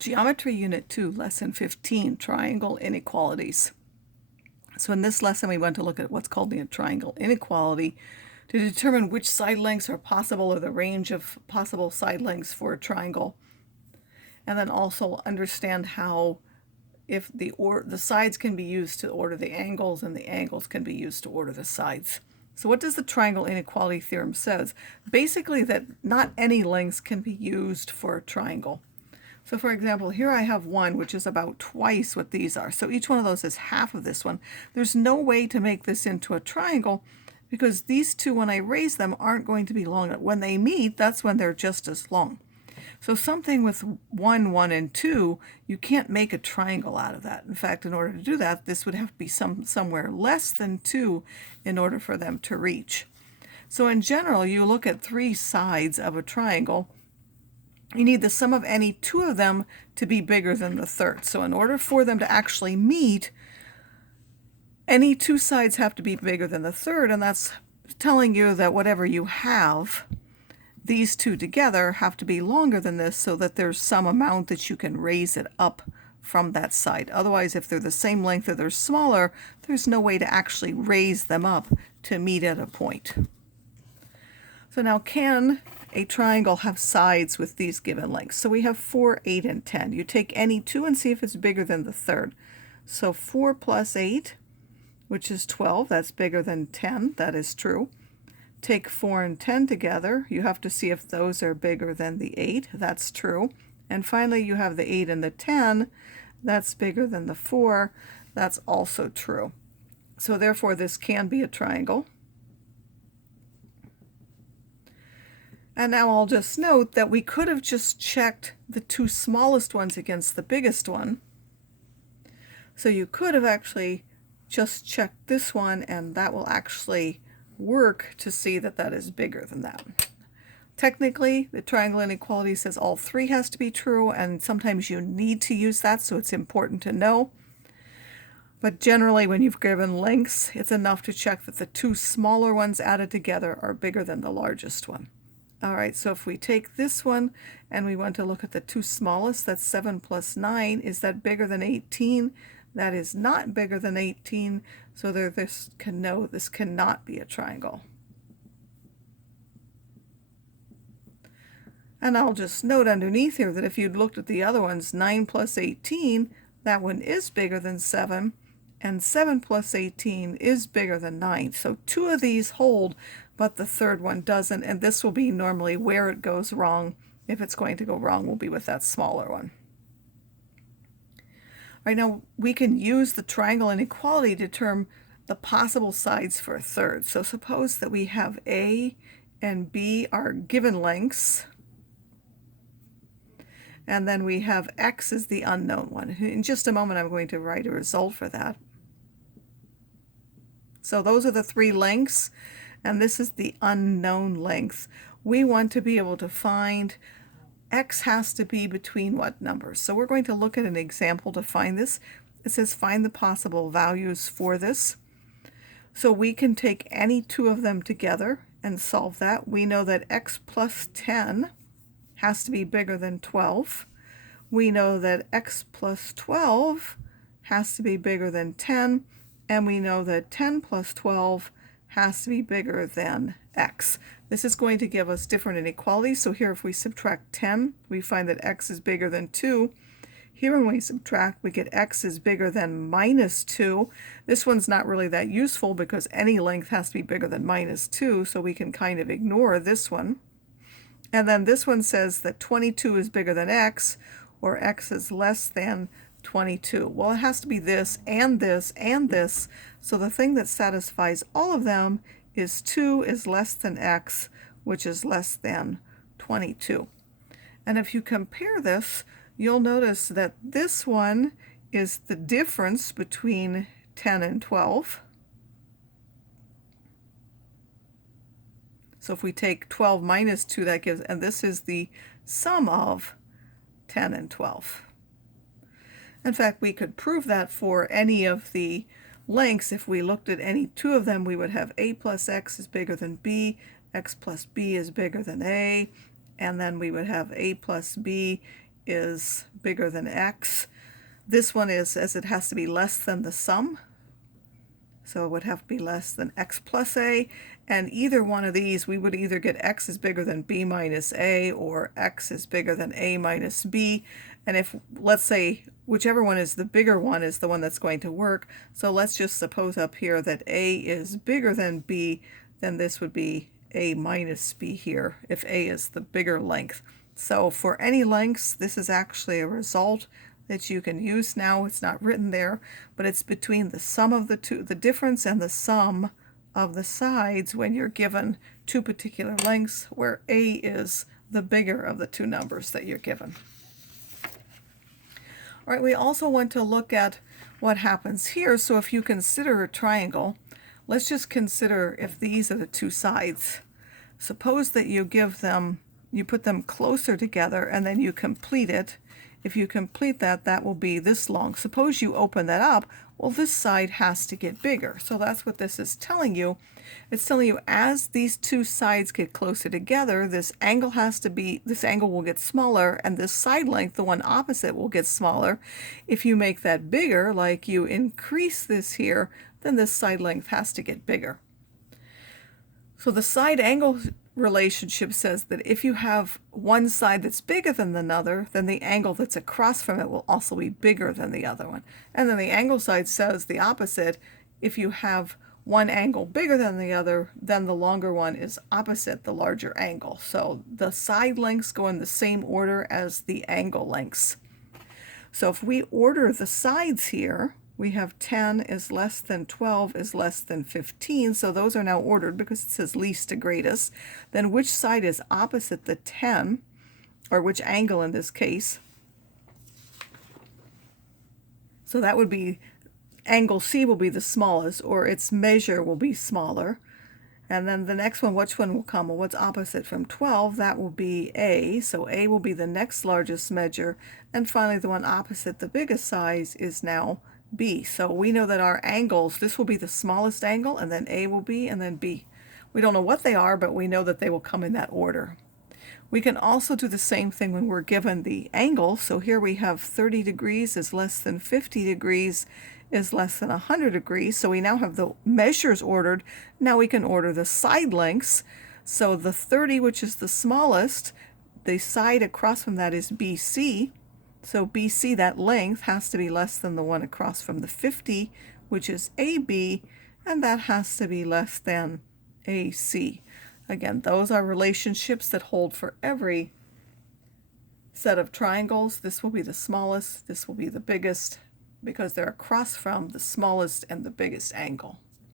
Geometry Unit 2, Lesson 15, Triangle Inequalities. So in this lesson, we went to look at what's called the triangle inequality to determine which side lengths are possible or the range of possible side lengths for a triangle. And then also understand how if the sides can be used to order the angles and the angles can be used to order the sides. So what does the triangle inequality theorem says? Basically that not any lengths can be used for a triangle. So for example, here I have one which is about twice what these are. So each one of those is half of this one. There's no way to make this into a triangle because these two, when I raise them, aren't going to be long. When they meet, that's when they're just as long. So something with 1, 1, and 2, you can't make a triangle out of that. In fact, in order to do that, this would have to be somewhere less than 2 in order for them to reach. So in general, you look at 3 sides of a triangle. You need the sum of any 2 of them to be bigger than the third. So in order for them to actually meet, any 2 sides have to be bigger than the third, and that's telling you that whatever you have, these 2 together have to be longer than this so that there's some amount that you can raise it up from that side. Otherwise, if they're the same length or they're smaller, there's no way to actually raise them up to meet at a point. So now, can a triangle have sides with these given lengths? So we have 4, 8, and 10. You take any 2 and see if it's bigger than the third. So 4 plus 8, which is 12, that's bigger than 10. That is true. Take 4 and 10 together. You have to see if those are bigger than the 8. That's true. And finally, you have the 8 and the 10. That's bigger than the 4. That's also true. So therefore, this can be a triangle. And now I'll just note that we could have just checked the 2 smallest ones against the biggest one. So you could have actually just checked this one, and that will actually work to see that that is bigger than that. Technically, the triangle inequality says all 3 has to be true, and sometimes you need to use that, so it's important to know. But generally, when you've given lengths, it's enough to check that the 2 smaller ones added together are bigger than the largest one. All right, so if we take this one and we want to look at the 2 smallest, that's 7 plus 9. Is that bigger than 18? That is not bigger than 18, so this cannot be a triangle. And I'll just note underneath here that if you'd looked at the other ones, 9 plus 18, that one is bigger than 7, and 7 plus 18 is bigger than 9. So 2 of these hold, but the third one doesn't, and this will be normally where it goes wrong. If it's going to go wrong, will be with that smaller one. Right now, we can use the triangle inequality to determine the possible sides for a third. So suppose that we have A and B are given lengths, and then we have X is the unknown one. In just a moment, I'm going to write a result for that. So those are the 3 lengths, and this is the unknown length. We want to be able to find X has to be between what numbers? So we're going to look at an example to find this. It says find the possible values for this. So we can take any 2 of them together and solve that. We know that X plus 10 has to be bigger than 12. We know that X plus 12 has to be bigger than 10. And we know that 10 plus 12 has to be bigger than X. This is going to give us different inequalities. So here if we subtract 10, we find that X is bigger than 2. Here when we subtract, we get X is bigger than minus 2. This one's not really that useful because any length has to be bigger than minus 2, so we can kind of ignore this one. And then this one says that 22 is bigger than X, or X is less than 22. Well, it has to be this and this and this, so the thing that satisfies all of them is 2 is less than X, which is less than 22. And if you compare this, you'll notice that this one is the difference between 10 and 12. So if we take 12 minus 2, that gives, and this is the sum of 10 and 12. In fact, we could prove that for any of the lengths. If we looked at any 2 of them, we would have A plus X is bigger than B, X plus B is bigger than A, and then we would have A plus B is bigger than x. This one is, as it has to be less than the sum, so it would have to be less than x plus a, and either one of these, we would either get x is bigger than b minus a, or x is bigger than a minus b. And if, let's say, whichever one is the bigger one is the one that's going to work, so let's just suppose up here that a is bigger than b, then this would be a minus b here, if a is the bigger length. So for any lengths, this is actually a result that you can use now. It's not written there, but it's between the sum of the two, the difference and the sum of the sides when you're given two particular lengths, where a is the bigger of the two numbers that you're given. All right, we also want to look at what happens here. So if you consider a triangle, let's just consider if these are the two sides. Suppose that you put them closer together and then you complete it. If you complete that, that will be this long. Suppose you open that up, well, this side has to get bigger. So that's what this is telling you. It's telling you as these two sides get closer together, this angle will get smaller, and this side length, the one opposite, will get smaller. If you make that bigger, like you increase this here, then this side length has to get bigger. So the side angle relationship says that if you have one side that's bigger than another, then the angle that's across from it will also be bigger than the other one. And then the angle side says the opposite. If you have one angle bigger than the other, then the longer one is opposite the larger angle. So the side lengths go in the same order as the angle lengths. So if we order the sides here, we have 10 is less than 12 is less than 15. So those are now ordered because it says least to greatest. Then which side is opposite the 10, or which angle in this case? So that would be angle C will be the smallest, or its measure will be smaller. And then the next one, which one will come? Well, what's opposite from 12? That will be A. So A will be the next largest measure. And finally, the one opposite the biggest size is now B. So we know that our angles, this will be the smallest angle, and then A will be, and then B. We don't know what they are, but we know that they will come in that order. We can also do the same thing when we're given the angle. So here we have 30 degrees is less than 50 degrees is less than 100 degrees. So we now have the measures ordered. Now we can order the side lengths. So the 30, which is the smallest, the side across from that is BC. So BC, that length, has to be less than the one across from the 50, which is AB, and that has to be less than AC. Again, those are relationships that hold for every set of triangles. This will be the smallest, this will be the biggest, because they're across from the smallest and the biggest angle.